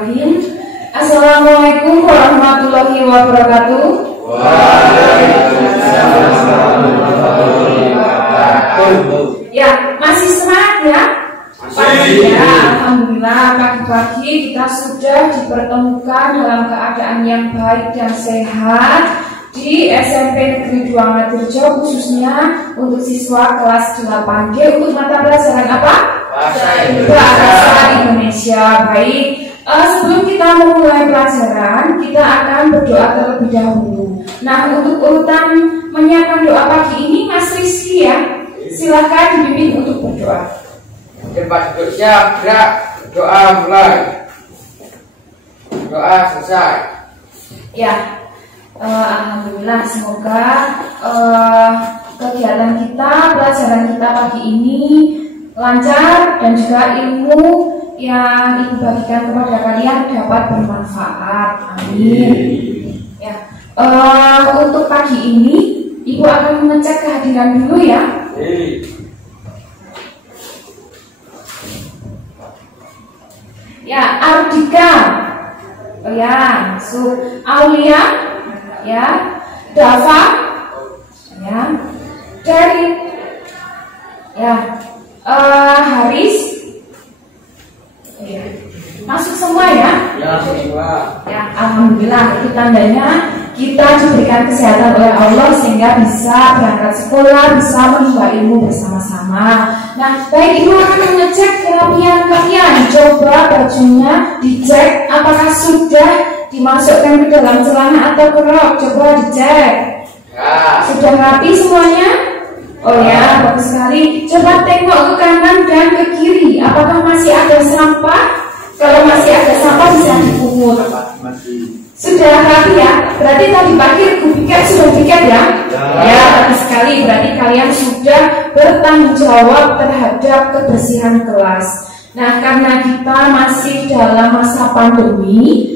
Bismillahirrahmanirrahim. Assalamualaikum warahmatullahi wabarakatuh. Waalaikumsalam warahmatullahi wabarakatuh. Ya, masih semangat ya? Masih. Ya, alhamdulillah pagi-pagi kita sudah dipertemukan dalam keadaan yang baik dan sehat di SMP Negeri 2 Ngatirjo, khususnya untuk siswa kelas 8D untuk mata pelajaran apa? Bahasa Indonesia. Baik, sebelum kita memulai pelajaran, kita akan berdoa terlebih dahulu. Nah, untuk urutan menyiapkan doa pagi ini Mas Rizky ya, silakan dibimbing untuk berdoa. Cepat duduk, siap, gerak, doa mulai. Doa selesai. Ya, alhamdulillah, semoga kegiatan kita, pelajaran kita pagi ini lancar dan juga ilmu yang Ibu bagikan kepada kalian dapat bermanfaat. Amin. Ya, untuk pagi ini Ibu akan mengecek kehadiran dulu ya. Ya, Ardika, oh ya, Aulia, ya, Dava, ya, dari, ya, Haris, ya, masuk semua ya. Ya, semua. Ya, alhamdulillah, itu tandanya kita diberikan kesehatan oleh Allah sehingga bisa berangkat sekolah, bisa menimba ilmu bersama-sama. Nah, baik, Ibu akan mengecek kerapian kalian. Coba bajunya dicek apakah sudah dimasukkan ke dalam celana atau kerok. Coba dicek. Ya. Sudah rapi semuanya? Oh ya, bagus sekali. Coba tengok ke kanan dan ke kiri. Apakah masih ada sampah? Kalau masih ada sampah bisa dipungut. Sudah rapi ya? Berarti tadi pagi kupikat sudah piket ya? Ya, bagus sekali. Berarti kalian sudah bertanggung jawab terhadap kebersihan kelas. Nah, karena kita masih dalam masa pandemi,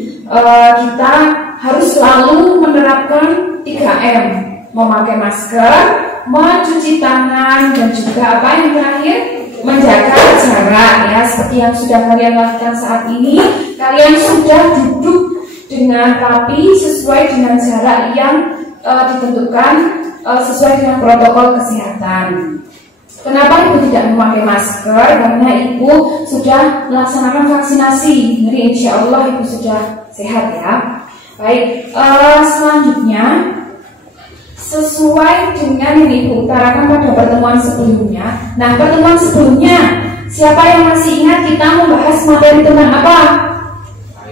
kita harus selalu menerapkan 3M. Memakai masker, mencuci tangan, dan juga apa yang terakhir? Menjaga jarak ya. Seperti yang sudah kalian lakukan saat ini, kalian sudah duduk dengan rapi sesuai dengan jarak yang ditentukan sesuai dengan protokol kesehatan. Kenapa Ibu tidak memakai masker? Karena Ibu sudah melaksanakan vaksinasi. Jadi insya Allah Ibu sudah sehat ya. Baik, selanjutnya sesuai dengan yang Ibu utarakan pada pertemuan sebelumnya. Nah, pertemuan sebelumnya siapa yang masih ingat kita membahas materi tentang apa?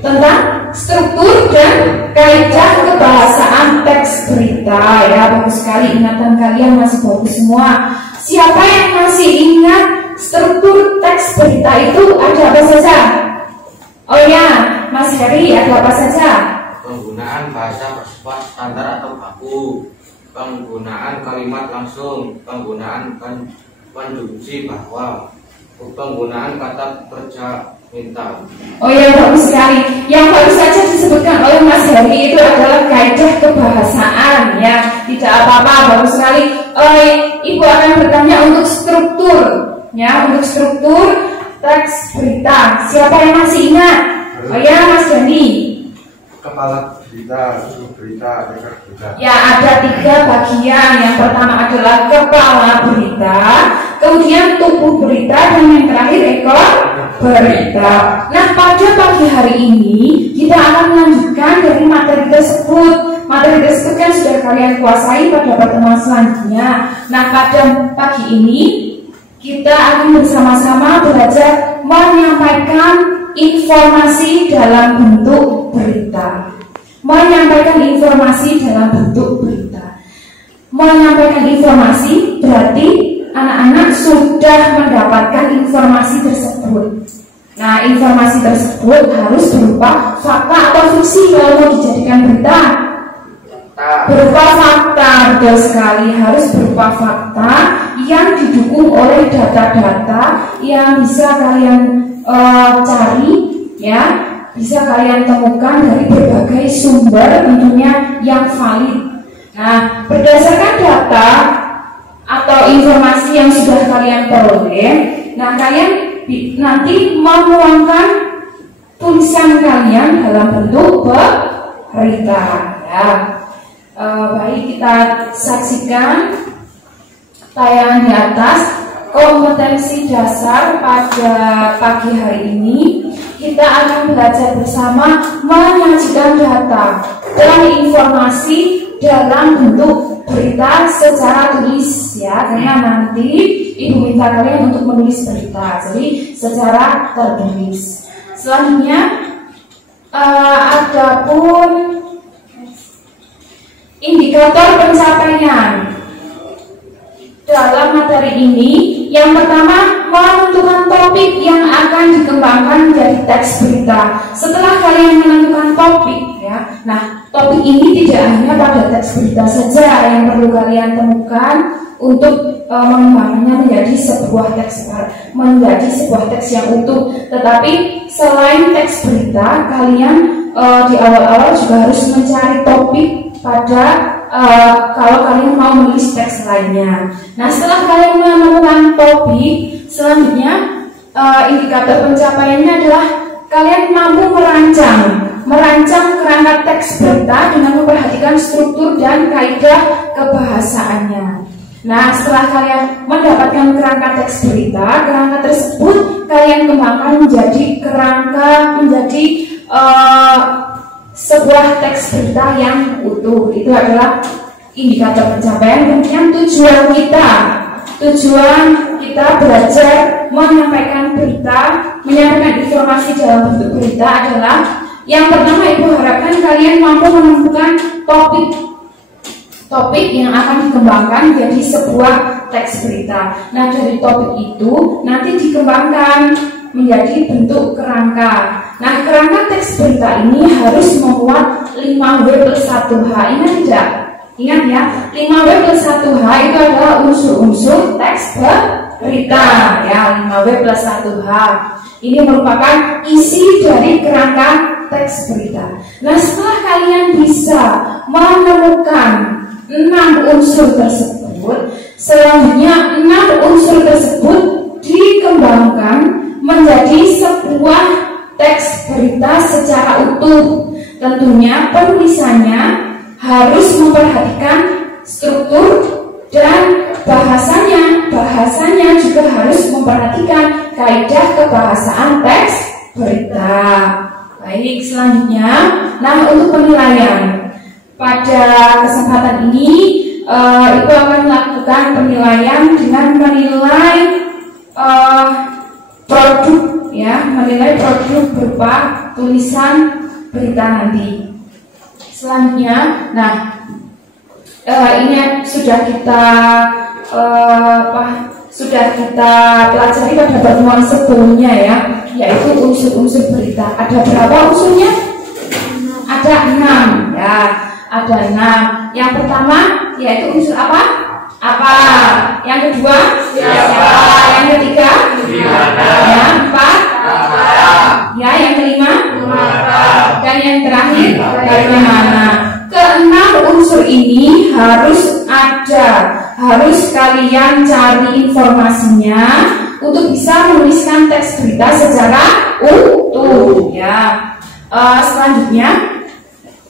Tentang struktur dan kaidah kebahasaan teks berita ya. Bagus sekali, ingatan kalian masih bagus semua. Siapa yang masih ingat struktur teks berita itu ada apa saja? Oh ya, Mas Heri, ada apa saja? Penggunaan bahasa persifat standar atau baku, penggunaan kalimat langsung, penggunaan konjungsi bahwa, penggunaan kata kerja minta. Oh ya, bagus sekali. Yang baru saja disebutkan oleh Mas Heri itu adalah kaidah kebahasaan ya. Tidak apa-apa, bagus sekali. Ibu akan bertanya untuk struktur ya, untuk struktur teks berita. Siapa yang masih ingat? Oh ya, Mas Dani. Kepala berita, berita, berita. Ya, ada 3 bagian. Yang pertama adalah kepala berita, kemudian tubuh berita, dan yang terakhir ekor berita. Nah, pada pagi hari ini kita akan melanjutkan dari materi tersebut. Materi tersebut kan sudah kalian kuasai pada pertemuan selanjutnya. Nah, pada pagi ini kita akan bersama-sama belajar menyampaikan informasi dalam bentuk berita. Menyampaikan informasi dalam bentuk berita. Menyampaikan informasi berarti anak-anak sudah mendapatkan informasi tersebut. Nah, informasi tersebut harus berupa fakta atau fiksi kalau mau dijadikan berita. Berupa fakta, betul sekali, harus berupa fakta yang didukung oleh data-data yang bisa kalian cari ya, bisa kalian temukan dari berbagai sumber tentunya yang valid. Nah, berdasarkan data atau informasi yang sudah kalian peroleh, nah kalian nanti menuangkan tulisan kalian dalam bentuk berita ya. Baik, kita saksikan tayangan di atas. Kompetensi dasar pada pagi hari ini kita akan belajar bersama menyajikan data dan informasi dalam bentuk berita secara tulis ya, karena nanti ibu minta kalian untuk menulis berita, jadi secara tertulis. Selanjutnya ada pun indikator pencapaian dalam materi ini. Yang pertama, menentukan topik yang akan dikembangkan menjadi teks berita. Setelah kalian menentukan topik ya, nah topik ini tidak hanya pada teks berita saja yang perlu kalian temukan untuk mengembangkannya menjadi sebuah teks yang utuh. Tetapi selain teks berita, kalian di awal-awal juga harus mencari topik pada kalau kalian mau menulis teks lainnya. Nah, setelah kalian menemukan topik, selanjutnya indikator pencapaiannya adalah kalian mampu merancang kerangka teks berita dengan memperhatikan struktur dan kaidah kebahasaannya. Nah, setelah kalian mendapatkan kerangka teks berita, kerangka tersebut kalian kembangkan menjadi sebuah teks berita yang utuh. Itu adalah indikator pencapaian. Kemudian tujuan kita belajar menyampaikan berita, menyampaikan informasi dalam bentuk berita adalah yang pertama, ibu harapkan kalian mampu menemukan topik yang akan dikembangkan menjadi sebuah teks berita. Nah, dari topik itu nanti dikembangkan menjadi bentuk kerangka. Nah, kerangka teks berita ini harus memuat 5W+1H. Ingat tidak? Ingat ya, 5W+1H itu adalah unsur-unsur teks berita ya, 5W+1H. Ini merupakan isi dari kerangka teks berita. Nah, setelah kalian bisa menemukan 6 unsur tersebut, selanjutnya 6 unsur tersebut dikembangkan menjadi sebuah teks berita secara utuh. Tentunya penulisannya harus memperhatikan struktur dan bahasanya juga harus memperhatikan kaidah kebahasaan teks berita. Baik, selanjutnya, nah untuk penilaian pada kesempatan ini itu akan melakukan penilaian dengan menilai produk ya, menilai produk berupa tulisan berita nanti. Selanjutnya, nah ini sudah kita pelajari pada pertemuan sebelumnya ya, yaitu unsur-unsur berita. Ada berapa unsurnya? Ada 6 ya, ada 6. Yang pertama yaitu unsur apa? Yang kedua siapa? Yang ketiga gimana? Yang keempat apa? Ya, yang kelima mengapa? Dan yang terakhir bagaimana? Keenam unsur ini harus kalian cari informasinya untuk bisa menuliskan teks berita secara utuh ya. Selanjutnya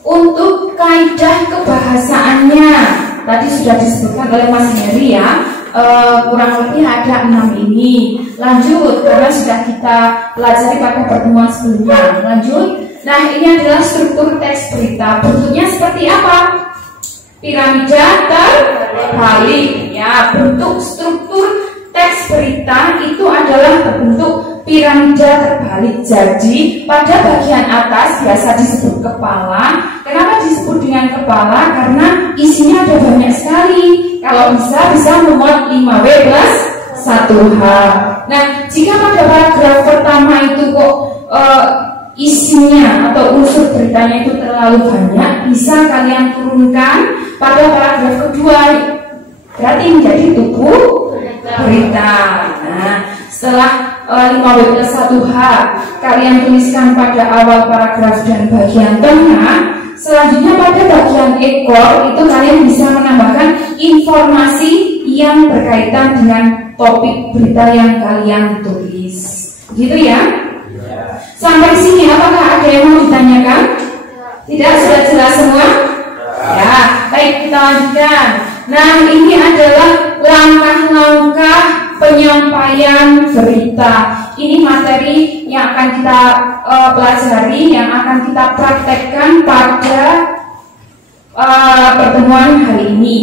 untuk kaidah kebahasaannya tadi sudah disebutkan oleh Mas Heri ya, kurang lebih ada 6 ini. Lanjut, karena sudah kita pelajari pada pertemuan sebelumnya. Lanjut, nah ini adalah struktur teks berita. Bentuknya seperti apa? Piramida terbalik ya. Bentuk struktur teks berita itu adalah berbentuk piramida terbalik. Jadi pada bagian atas biasa disebut kepala. Kenapa disebut dengan kepala? Karena isinya ada banyak sekali. Kalau bisa memuat 5W+1H. Nah, jika pada paragraf pertama itu kok isinya atau unsur beritanya itu terlalu banyak, bisa kalian turunkan pada paragraf kedua, berarti menjadi tubuh berita. Nah, setelah 5W+1H kalian tuliskan pada awal paragraf dan bagian tengah. Selanjutnya pada bagian ekor itu kalian bisa menambahkan informasi yang berkaitan dengan topik berita yang kalian tulis, gitu ya. Sampai sini apakah ada yang mau ditanyakan? Tidak, sudah jelas semua? Ya, baik, kita lanjutkan. Nah, ini adalah langkah-langkah penyampaian berita. Ini materi yang akan kita pelajari, yang akan kita praktekkan pada pertemuan hari ini.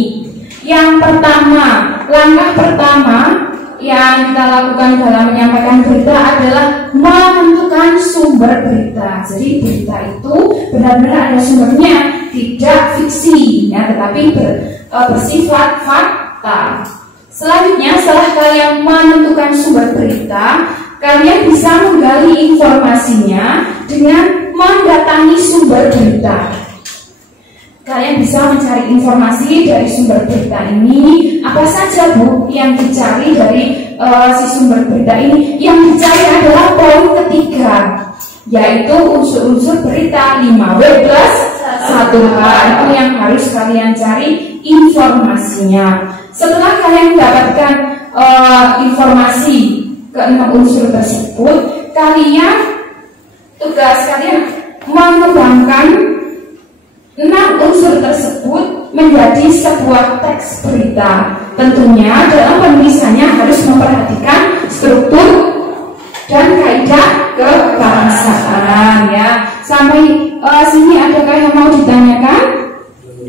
Yang pertama, langkah pertama yang kita lakukan dalam menyampaikan berita adalah menentukan sumber berita. Jadi berita itu benar-benar ada sumbernya, tidak fiksi, ya, tetapi bersifat fakta. Selanjutnya, setelah kalian menentukan sumber berita, kalian bisa menggali informasinya dengan mendatangi sumber berita. Kalian bisa mencari informasi dari sumber berita ini. Apa saja, Bu, yang dicari dari si sumber berita ini? Yang dicari adalah poin ketiga, yaitu unsur-unsur berita 5W+1H. Itu yang harus kalian cari informasinya. Setelah kalian mendapatkan informasi ke-6 unsur tersebut, tugas kalian mengembangkan 6 unsur tersebut menjadi sebuah teks berita. Tentunya dalam penulisannya harus memperhatikan struktur dan kaidah kebangsaan, ya. Sampai sini adakah yang mau ditanyakan?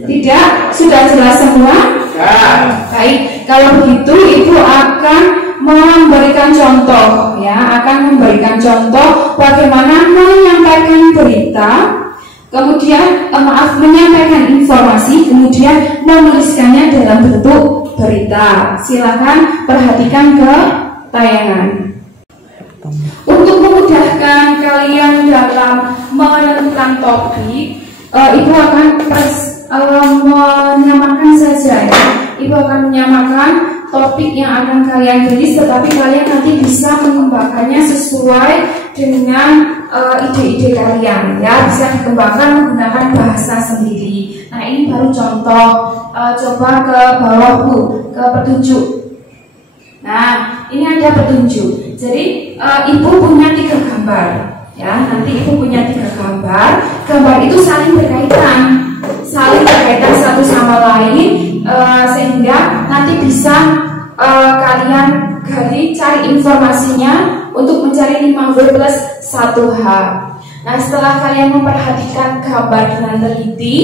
Tidak? Sudah jelas semua? Ya. Baik, kalau begitu Ibu akan memberikan contoh, ya, akan memberikan contoh bagaimana menyampaikan berita. Kemudian menyampaikan informasi, kemudian menuliskannya dalam bentuk berita. Silakan perhatikan ke tayangan. Untuk memudahkan kalian dalam menentukan topik, Ibu akan menyamakan saja, ya. Ibu akan menyamakan topik yang akan kalian tulis, tetapi kalian nanti bisa mengembangkannya sesuai dengan ide-ide kalian, ya. Bisa dikembangkan menggunakan bahasa sendiri. Nah, ini baru contoh. Coba ke bawah, Bu, ke petunjuk. Nah, ini ada petunjuk. Jadi Ibu punya 3 gambar, ya. Nanti Ibu punya 3 gambar. Gambar itu saling berkaitan satu sama lain, sehingga nanti bisa kalian gali, cari informasinya untuk mencari 5W+1H. Nah, setelah kalian memperhatikan gambar dengan teliti,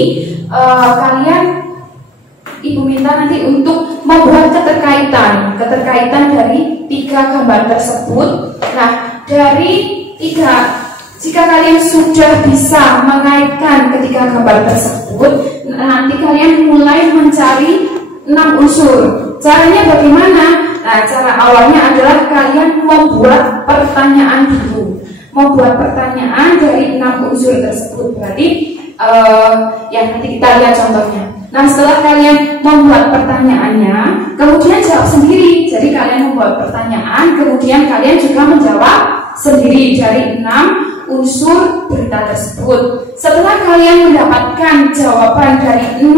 Ibu minta nanti untuk membuat keterkaitan dari 3 gambar tersebut. Nah, jika kalian sudah bisa mengaitkan ketiga gambar tersebut, nanti kalian mulai mencari 6 unsur. Caranya bagaimana? Nah, cara awalnya adalah kalian membuat pertanyaan dulu. Membuat pertanyaan dari 6 unsur tersebut. Berarti ya, nanti kita lihat contohnya. Nah, setelah kalian membuat pertanyaannya, kemudian jawab sendiri. Jadi kalian membuat pertanyaan, kemudian kalian juga menjawab sendiri dari 6 unsur berita tersebut. Setelah kalian mendapatkan jawaban dari 6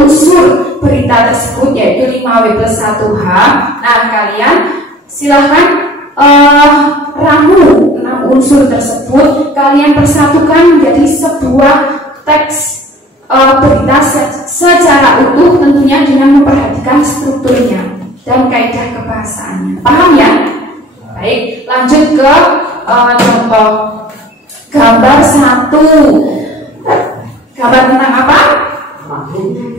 unsur berita tersebut, yaitu 5W+1H, nah, kalian silahkan ramu 6 unsur tersebut, kalian persatukan menjadi sebuah teks berita secara utuh, tentunya dengan memperhatikan strukturnya dan kaidah kebahasaannya. Paham, ya? Baik, lanjut ke contoh gambar 1. Gambar tentang apa?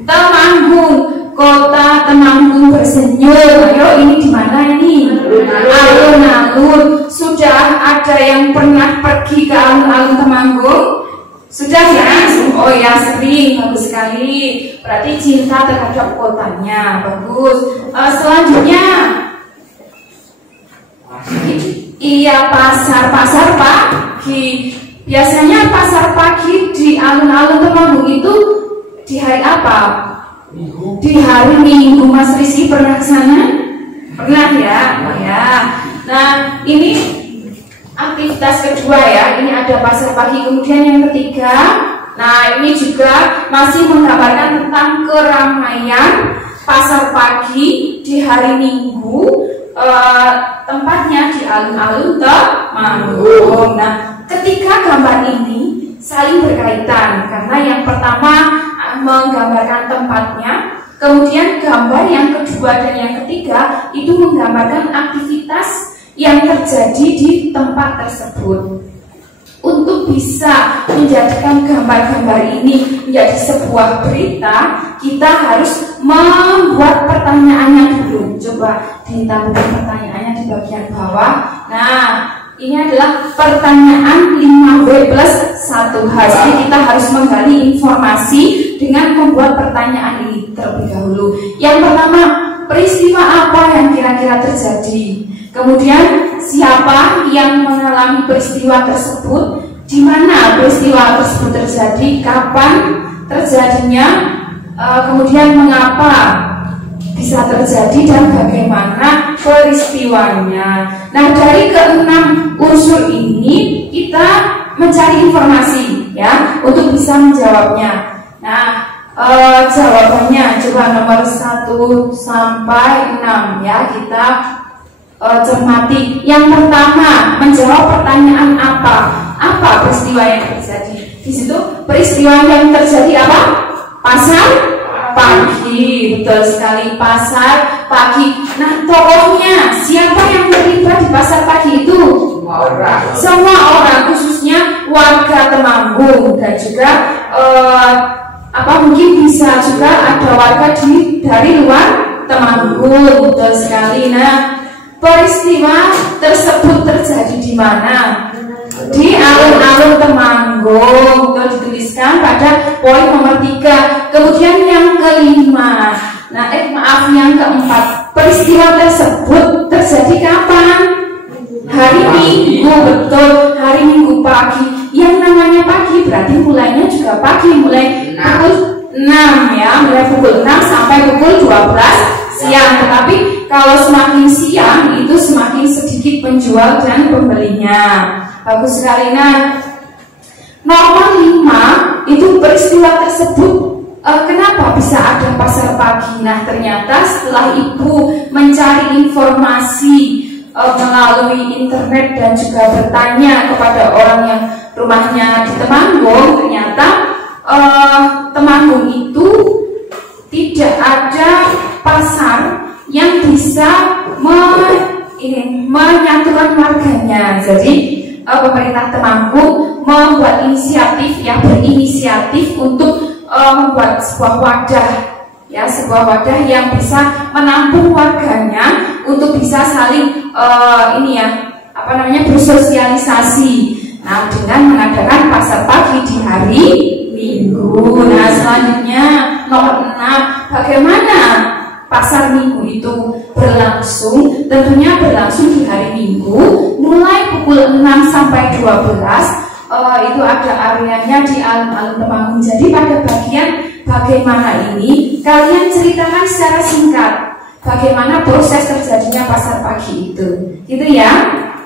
Temanggung. Kota Temanggung bersenyum. Ayo, ini di mana ini? Alun-alun. Sudah ada yang pernah pergi ke alun-alun Temanggung? Sudah, ya? Oh ya, sering. Bagus sekali. Berarti cinta terhadap kotanya. Bagus. Selanjutnya, iya, pasar pagi. Biasanya pasar pagi di alun-alun Temanggung itu di hari apa? Di hari Minggu. Mas Rizky pernah ke sana? Pernah, ya? Oh, ya. Nah, ini aktivitas kedua, ya. Ini ada pasar pagi. Kemudian yang ketiga, nah, ini juga masih menggambarkan tentang keramaian pasar pagi di hari Minggu. tempatnya di alun-alun Temanggung. Nah, ketika gambar ini saling berkaitan karena yang pertama menggambarkan tempatnya, kemudian gambar yang kedua dan yang ketiga itu menggambarkan aktivitas yang terjadi di tempat tersebut. Untuk bisa menjadikan gambar-gambar ini menjadi sebuah berita, kita harus membuat pertanyaannya dulu. Coba ditampilkan pertanyaannya di bagian bawah. Nah, ini adalah pertanyaan 5W+1H. Jadi kita harus menggali informasi dengan membuat pertanyaan ini terlebih dahulu. Yang pertama, peristiwa apa yang kira-kira terjadi? Kemudian siapa yang mengalami peristiwa tersebut? Di mana peristiwa tersebut terjadi? Kapan terjadinya? Kemudian mengapa bisa terjadi dan bagaimana peristiwanya? Nah, dari keenam unsur ini kita mencari informasi ya untuk bisa menjawabnya. Nah, jawabannya coba nomor 1 sampai 6 ya, kita cermati. Yang pertama, menjawab pertanyaan apa peristiwa yang terjadi. Di situ peristiwa yang terjadi apa? Pasar pagi, betul sekali, pasar pagi. Nah, tokohnya siapa yang terlibat di pasar pagi itu? Semua orang, khususnya warga Temanggung dan juga mungkin bisa juga ada warga dari luar Temanggung, betul sekali. Nah, peristiwa tersebut terjadi di mana? Di alun-alun Temanggung. Itu dituliskan pada poin nomor 3. Kemudian yang kelima, yang keempat, peristiwa tersebut terjadi kapan? Hari Minggu, betul, hari Minggu pagi. Yang namanya pagi berarti mulainya juga pagi, mulai pukul 6 ya, mulai pukul 6 sampai pukul 12 siang. Tetapi kalau semakin siang itu semakin sedikit penjual dan pembelinya. Bagus sekali. Nah, nomor 5 itu peristiwa tersebut kenapa bisa ada pasar pagi? Nah, ternyata setelah ibu mencari informasi melalui internet dan juga bertanya kepada orang yang rumahnya di Temanggung, ternyata Temanggung itu tidak ada pasar yang bisa menyatukan warganya. Jadi pemerintah Temanggung membuat berinisiatif untuk membuat sebuah wadah yang bisa menampung warganya untuk bisa saling bersosialisasi. Nah, dengan mengadakan pasar pagi di hari Minggu. Nah, selanjutnya nomor 6, bagaimana pasar Minggu itu berlangsung? Tentunya berlangsung di hari Minggu mulai pukul 6 sampai 12. Itu ada areanya di alun-alun Temanggung. Jadi pada bagian bagaimana ini, kalian ceritakan secara singkat bagaimana proses terjadinya pasar pagi itu, gitu ya.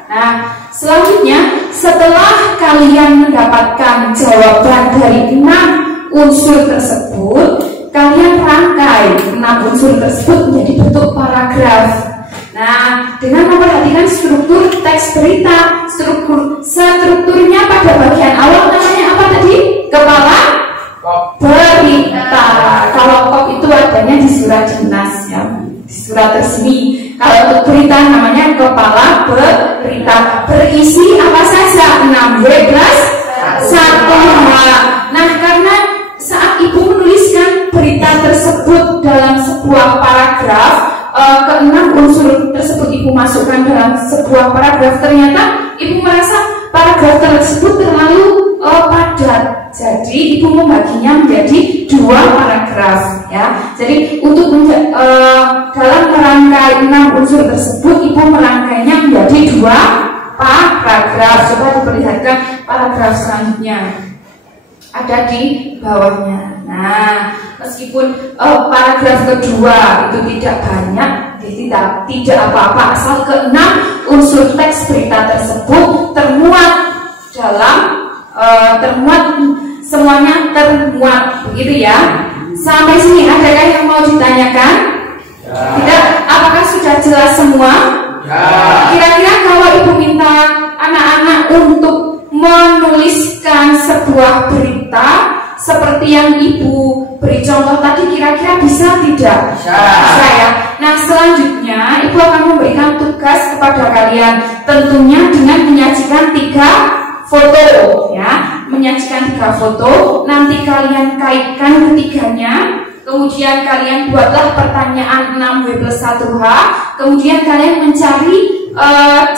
Nah, selanjutnya setelah kalian mendapatkan jawaban dari 6 unsur tersebut, kalian rangkai 6 unsur tersebut menjadi bentuk paragraf. Nah, dengan memperhatikan struktur teks berita, strukturnya pada bagian awal namanya apa tadi? Kepala berita. Kalau kop itu adanya di surat dinas ya, di surat resmi. Kalau untuk berita namanya kepala berita. Berisi apa saja? 6W+1H. Nah, karena saat ibu menuliskan berita tersebut dalam sebuah paragraf, ke-6 unsur tersebut ibu masukkan dalam sebuah paragraf, ternyata ibu merasa paragraf tersebut terlalu padat. Jadi ibu membaginya menjadi 2 paragraf ya. Jadi untuk dalam merangkai 6 unsur tersebut, ibu merangkainya menjadi 2 paragraf. Coba diperlihatkan paragraf selanjutnya, ada di bawahnya. Nah, meskipun paragraf kedua itu tidak banyak, tidak apa-apa, asal ke-6 unsur teks berita tersebut semuanya termuat, begitu ya. Sampai sini adakah yang mau ditanyakan? Tidak? Apakah sudah jelas semua? Kira-kira kalau ibu minta anak-anak untuk menuliskan sebuah berita seperti yang ibu beri contoh tadi, kira-kira bisa tidak? Bisa ya. Nah, selanjutnya ibu akan memberikan tugas kepada kalian, tentunya dengan menyajikan 3 foto ya, menyajikan 3 foto. Nanti kalian kaitkan ketiganya, kemudian kalian buatlah pertanyaan 6W+1H, kemudian kalian mencari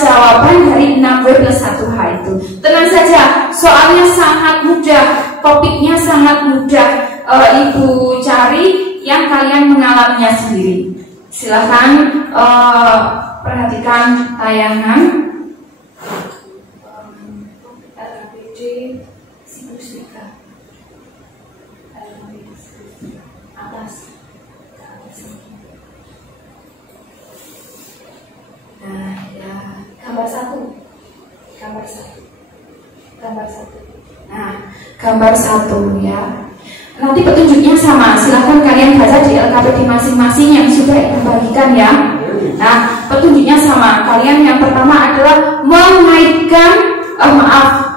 jawaban dari 6W+1H itu. Tenang saja, soalnya sangat mudah, topiknya sangat mudah. Ibu cari yang kalian mengalaminya sendiri. Silahkan perhatikan tayangan. LKPD siklus 3 atas. Nah, ya, gambar 1. Nah, gambar 1 ya. Nanti petunjuknya sama, silahkan kalian baca di LKPD masing-masing yang sudah ibu bagikan ya. Nah, petunjuknya sama. Kalian yang pertama adalah mengaitkan,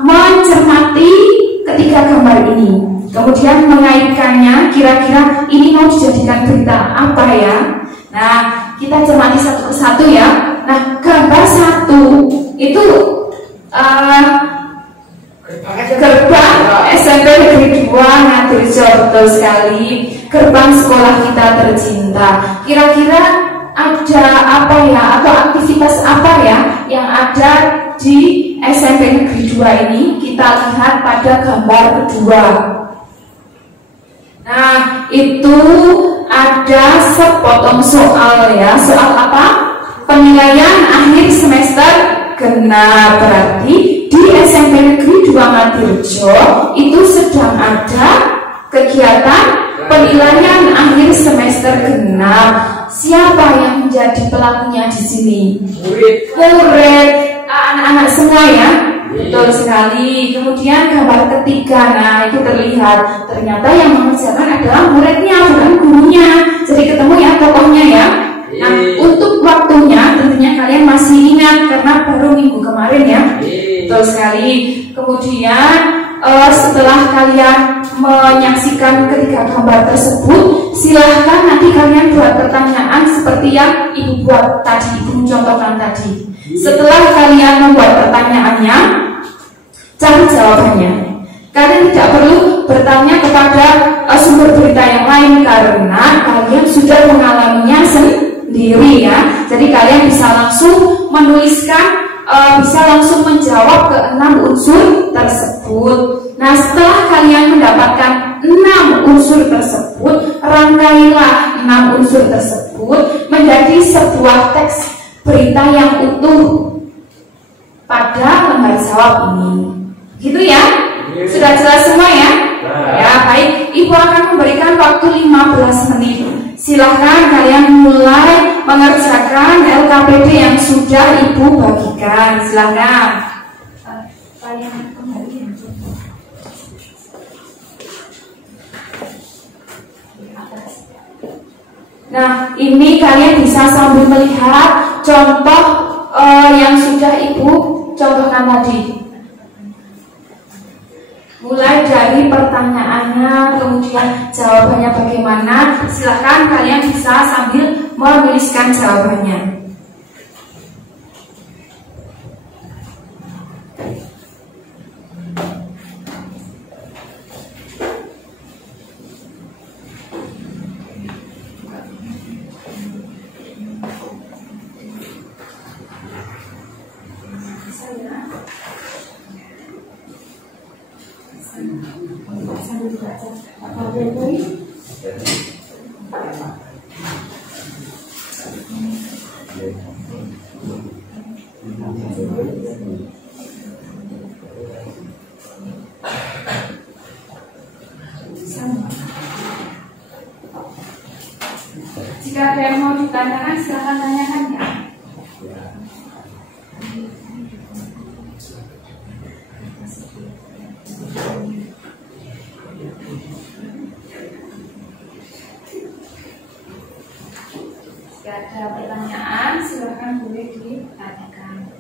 mencermati ketiga gambar ini. Kemudian mengaitkannya, kira-kira ini mau dijadikan berita apa ya. Nah, kita cermati satu persatu ya. Nah, gambar 1 itu gerbang SMP Negeri 2 Ngadirejo, betul sekali. Gerbang sekolah kita tercinta. Kira-kira ada apa ya, atau aktivitas apa ya yang ada di SMP Negeri 2 ini? Kita lihat pada gambar kedua. Nah, itu ada sepotong soal ya. Soal apa? Penilaian akhir semester genap. Berarti di SMP Negeri 2 Ngadirejo itu sedang ada kegiatan penilaian akhir semester genap. Siapa yang menjadi pelakunya di sini? Murid, anak-anak semua ya. Betul sekali. Kemudian gambar ketiga, nah itu terlihat ternyata yang mengerjakan adalah muridnya, bukan gurunya. Jadi ketemu ya tokohnya ya. Nah, untuk waktunya tentunya kalian masih ingat karena baru minggu kemarin ya. Betul sekali. Kemudian setelah kalian menyaksikan ketiga gambar tersebut, silahkan nanti kalian buat pertanyaan seperti yang ibu buat tadi, ibu mencontohkan tadi. Setelah kalian membuat pertanyaannya, cari jawabannya. Kalian tidak perlu bertanya kepada sumber berita yang lain karena kalian sudah mengalaminya sendiri ya. Jadi kalian bisa langsung menuliskan, bisa langsung menjawab ke 6 unsur tersebut. Nah, setelah kalian mendapatkan 6 unsur tersebut, rangkailah 6 unsur tersebut menjadi sebuah teks berita yang utuh pada lembar jawab ini. Gitu ya? Sudah jelas semua ya? Ya, baik. Ibu akan memberikan waktu 15 menit. Silahkan kalian mulai mengerjakan LKPD yang sudah ibu bagikan. Silahkan. Nah, ini kalian bisa sambil melihat contoh yang sudah ibu contohkan tadi. Mulai dari pertanyaannya, kemudian jawabannya bagaimana. Silahkan kalian bisa sambil menuliskan jawabannya. Jika ada yang mau ditanyakan, silahkan tanyakan ya. Jika ada ada pertanyaan, silahkan boleh ditanyakan.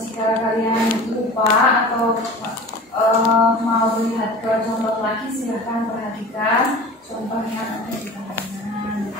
Jika kalian lupa atau mau melihat ke contoh lagi, silahkan perhatikan contoh yang ada di kanan.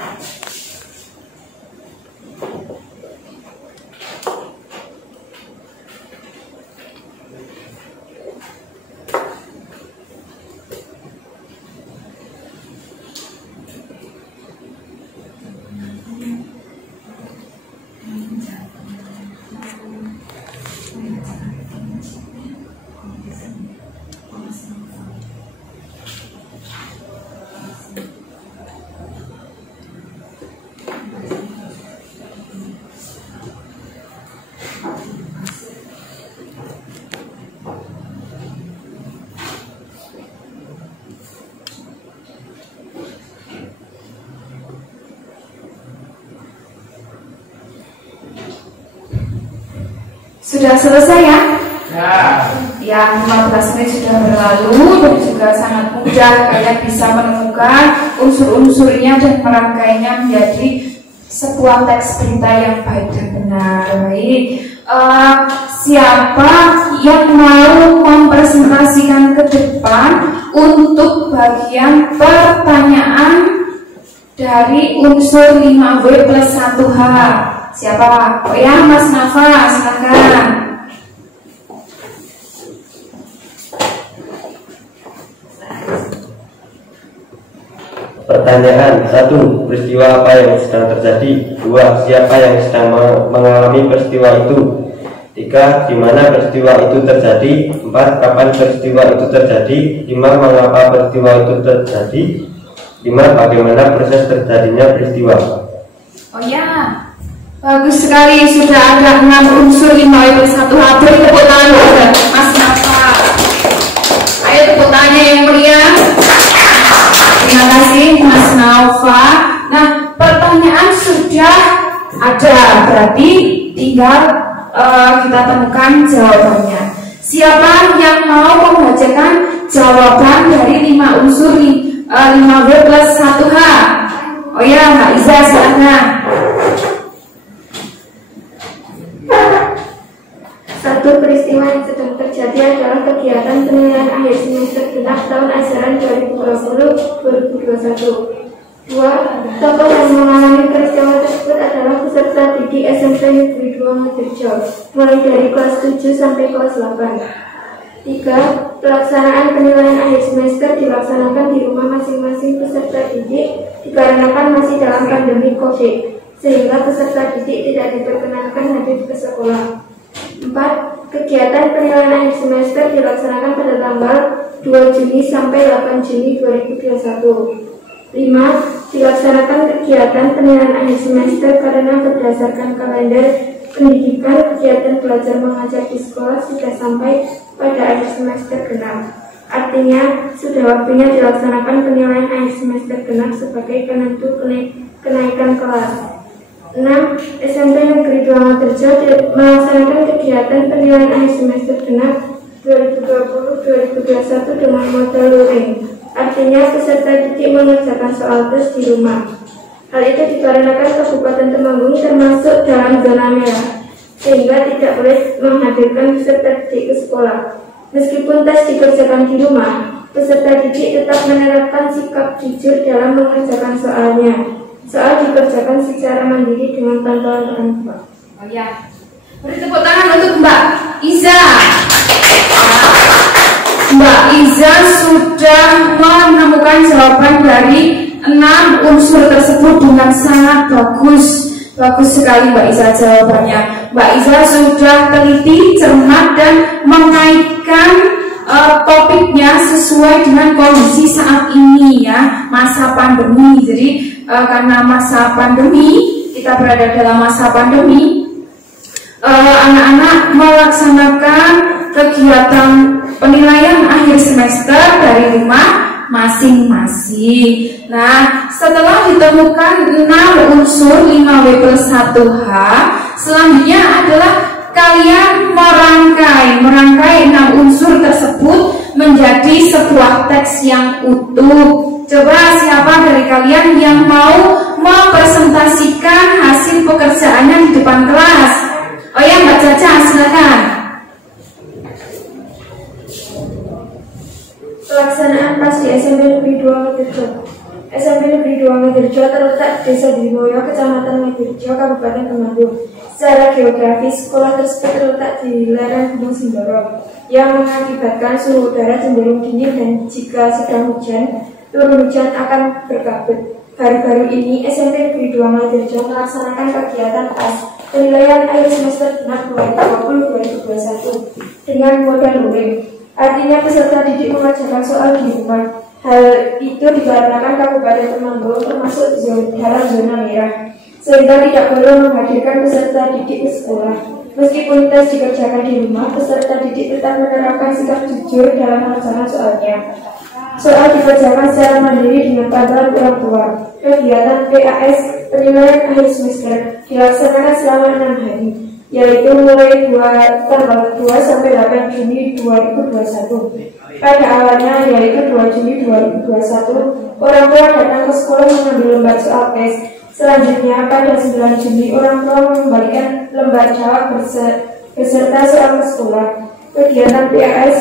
Sudah selesai ya? Ya. Yang 15 menit sudah berlalu dan juga sangat mudah kalian bisa menemukan unsur-unsurnya dan merangkainya menjadi sebuah teks berita yang baik dan benar. Baik, siapa yang mau mempresentasikan ke depan untuk bagian pertanyaan dari unsur 5W plus 1H? Siapa? Oh ya, Mas Nafa, silakan. Pertanyaan 1. Peristiwa apa yang sedang terjadi? 2. Siapa yang sedang mengalami peristiwa itu? 3. Di mana peristiwa itu terjadi? 4. Kapan peristiwa itu terjadi? 5. Mengapa peristiwa itu terjadi? 5. Bagaimana proses terjadinya peristiwa? Oh ya, bagus sekali, sudah ada 6 unsur 5W plus 1H. Beri tepuk tangan buat Mas Nafa. Ayo tepuk tangannya yang meriah. Terima kasih Mas Nafa. Nah, pertanyaan sudah ada, berarti tinggal kita temukan jawabannya. Siapa yang mau membacakan jawaban dari 5 unsur 5W plus 1H? Oh ya, Mbak Iza, silakan. 1. Peristiwa yang sedang terjadi adalah kegiatan penilaian akhir semester genap tahun ajaran 2020-2021. 2. Tokoh yang mengalami peristiwa tersebut adalah peserta didik SMP Negeri 2 Madirjo, mulai dari kelas 7 sampai kelas 8. 3. Pelaksanaan penilaian akhir semester dilaksanakan di rumah masing-masing peserta didik dikarenakan masih dalam pandemi COVID, sehingga peserta didik tidak diperkenankan hadir ke sekolah. 4. Kegiatan penilaian akhir semester dilaksanakan pada tanggal 2 Juni sampai 8 Juni 2021. 5. Dilaksanakan kegiatan penilaian akhir semester karena berdasarkan kalender pendidikan kegiatan belajar mengajar di sekolah sudah sampai pada akhir semester genap. Artinya, sudah waktunya dilaksanakan penilaian akhir semester genap sebagai penentu kenaikan kelas. 6. SMP Negeri 2 Madirjo melaksanakan kegiatan penilaian akhir semester genap 2020-2021 dengan model luring. Artinya, peserta didik mengerjakan soal tes di rumah. Hal itu dikarenakan Kabupaten Temanggung termasuk dalam zona merah, sehingga tidak boleh menghadirkan peserta didik ke sekolah. Meskipun tes dikerjakan di rumah, Peserta didik tetap menerapkan sikap jujur dalam mengerjakan soalnya. Soal dikerjakan secara mandiri dengan bantuan orang tua. Oh ya, beri tepuk tangan untuk Mbak Iza. Mbak Iza sudah menemukan jawaban dari 6 unsur tersebut dengan sangat bagus. Bagus sekali Mbak Iza jawabannya. Mbak Iza sudah teliti, cermat, dan mengaitkan topiknya sesuai dengan kondisi saat ini ya, masa pandemi. Jadi karena masa pandemi, kita berada dalam masa pandemi, anak-anak melaksanakan kegiatan penilaian akhir semester dari rumah masing-masing. Nah, setelah ditemukan 6 unsur 5W+1H, selanjutnya adalah kalian merangkai 6 unsur tersebut menjadi sebuah teks yang utuh. Coba siapa dari kalian yang mau mempresentasikan hasil pekerjaannya di depan kelas? Oh ya, Mbak Caca, silakan. Pelaksanaan PAS di SMP Negeri 2 Medirjo. SMP Negeri 2 Medirjo terletak di Desa Diwoyo, Kecamatan Medirjo, Kabupaten Temanggung. Secara geografis, sekolah tersebut terletak di lereng Gunung Sindoro yang mengakibatkan suhu udara cenderung dingin, dan jika sedang hujan, turun hujan akan berkabut. Baru-baru ini SMP Negeri 2 Medirjo melaksanakan kegiatan PAS penilaian akhir semester genap 2020-2021 dengan modal luring. Artinya peserta didik mengerjakan soal di rumah. Hal itu dikarenakan Kabupaten Temanggung termasuk dalam zona merah, sehingga tidak perlu menghadirkan peserta didik ke sekolah. Meskipun tes dikerjakan di rumah, peserta didik tetap menerapkan sikap jujur dalam mengerjakan soalnya. Soal dikerjakan secara mandiri dengan bantuan orang tua. Kegiatan PAS penilaian akhir semester dilaksanakan selama 6 hari, yaitu mulai tanggal 2 sampai 8 Juni 2021. Pada awalnya, yaitu 2 Juni 2021, orang tua datang ke sekolah mengambil lembar soal tes. Selanjutnya, pada 9 Juni, orang tua mengembalikan lembar jawab beserta soal ke sekolah. Kegiatan PAS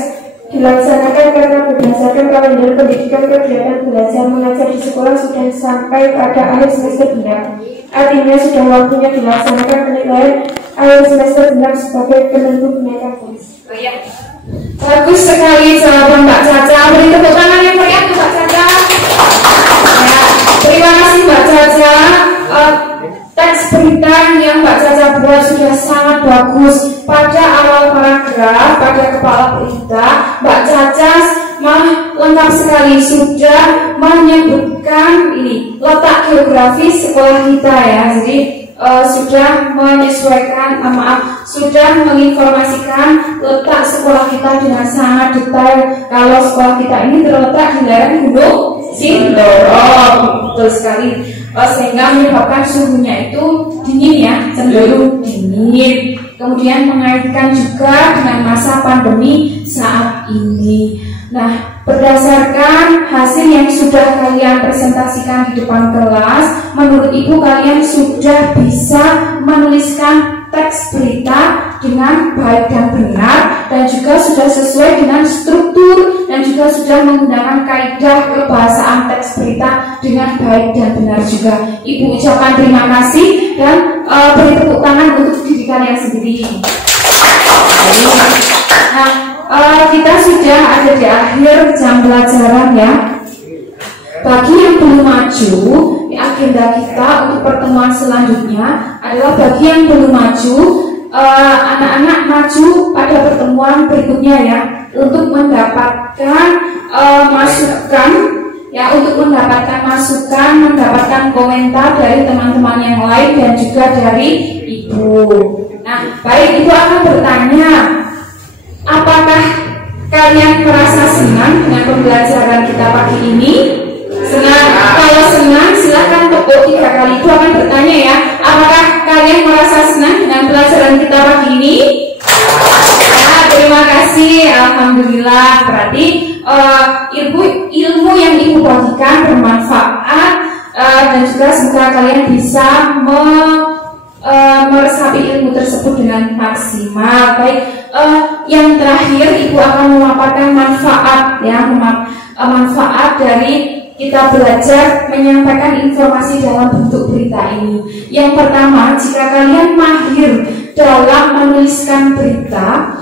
dilaksanakan karena berdasarkan kalender pendidikan kegiatan belajar mengajar di sekolah sudah sampai pada akhir semester genap. Artinya sudah waktunya dilaksanakan penilaian akhir semester genap sebagai penentu kenaikan kelas. Oh ya, bagus sekali jawaban Mbak Caca. Beri tepuk tangan yang meriah untuk Mbak Caca. Ya, terima kasih Mbak Caca. Teks berita yang Mbak Caca buat sudah sangat bagus. Pada awal paragraf, pada kepala berita, Mbak Caca lengkap sekali sudah menyebutkan ini letak geografis sekolah kita ya. Jadi sudah menyesuaikan, sudah menginformasikan letak sekolah kita dengan sangat detail. Kalau sekolah kita ini terletak di lereng Gunung Sindoro, betul sekali. Sehingga menyebabkan suhunya itu dingin ya, cenderung dingin. Kemudian mengaitkan juga dengan masa pandemi saat ini. Nah, berdasarkan hasil yang sudah kalian presentasikan di depan kelas, menurut Ibu kalian sudah bisa menuliskan teks berita dengan baik dan benar, dan juga sudah sesuai dengan struktur, dan juga sudah menggunakan kaidah kebahasaan teks berita dengan baik dan benar juga. Ibu ucapkan terima kasih dan beri tepuk tangan untuk diri kalian sendiri. Nah, kita sudah ada di akhir jam pelajaran ya. Bagi yang belum maju, agenda kita untuk pertemuan selanjutnya adalah bagi yang belum maju, anak-anak maju pada pertemuan berikutnya ya, untuk mendapatkan masukan ya, untuk mendapatkan masukan, mendapatkan komentar dari teman-teman yang lain dan juga dari Ibu. Nah, baik, Ibu akan bertanya, apakah kalian merasa senang dengan pembelajaran kita pagi ini? Senang? Kalau senang, silahkan tepuk 3 kali. Ibu akan bertanya ya, apakah kalian merasa senang dengan pelajaran kita pagi ini? Ya, terima kasih. Alhamdulillah. Berarti ilmu yang Ibu bagikan bermanfaat, dan juga semoga kalian bisa meresapi ilmu tersebut dengan maksimal. Baik, yang terakhir Ibu akan memaparkan manfaat ya, manfaat dari kita belajar menyampaikan informasi dalam bentuk berita ini. Yang pertama, jika kalian mahir dalam menuliskan berita,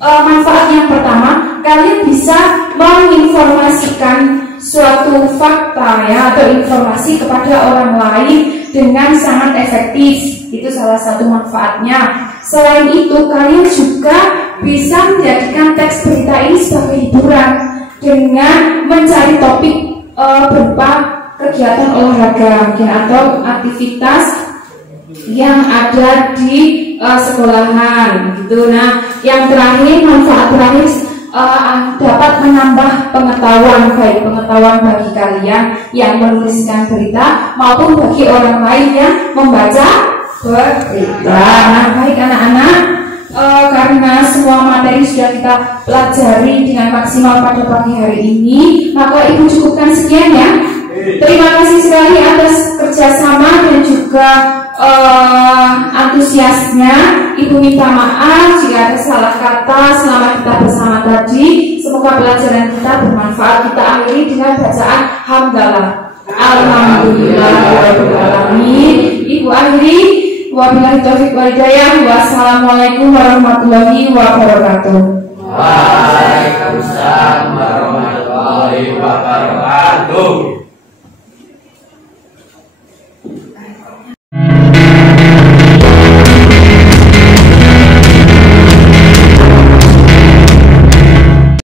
manfaat yang pertama, kalian bisa menginformasikan suatu fakta ya atau informasi kepada orang lain dengan sangat efektif. Itu salah satu manfaatnya. Selain itu, kalian juga bisa menjadikan teks berita ini sebagai hiburan dengan mencari topik berupa kegiatan olahraga atau aktivitas yang ada di sekolahan gitu. Nah, yang terakhir, manfaat terakhir dapat menambah pengetahuan, baik pengetahuan bagi kalian yang menuliskan berita maupun bagi orang lain yang membaca berita. Nah, baik anak-anak, karena semua materi sudah kita pelajari dengan maksimal pada pagi hari ini, maka Ibu cukupkan sekian ya. Terima kasih sekali atas kerjasama dan juga antusiasnya. Ibu minta maaf jika ada salah kata selama kita bersama tadi. Semoga pelajaran kita bermanfaat. Kita akhiri dengan bacaan hamdalah. Alhamdulillahirabbil alamin. Ibu akhiri, wabillahi taufiq wal hidayah. Wassalamualaikum warahmatullahi wabarakatuh. Waalaikumsalam warahmatullahi wabarakatuh.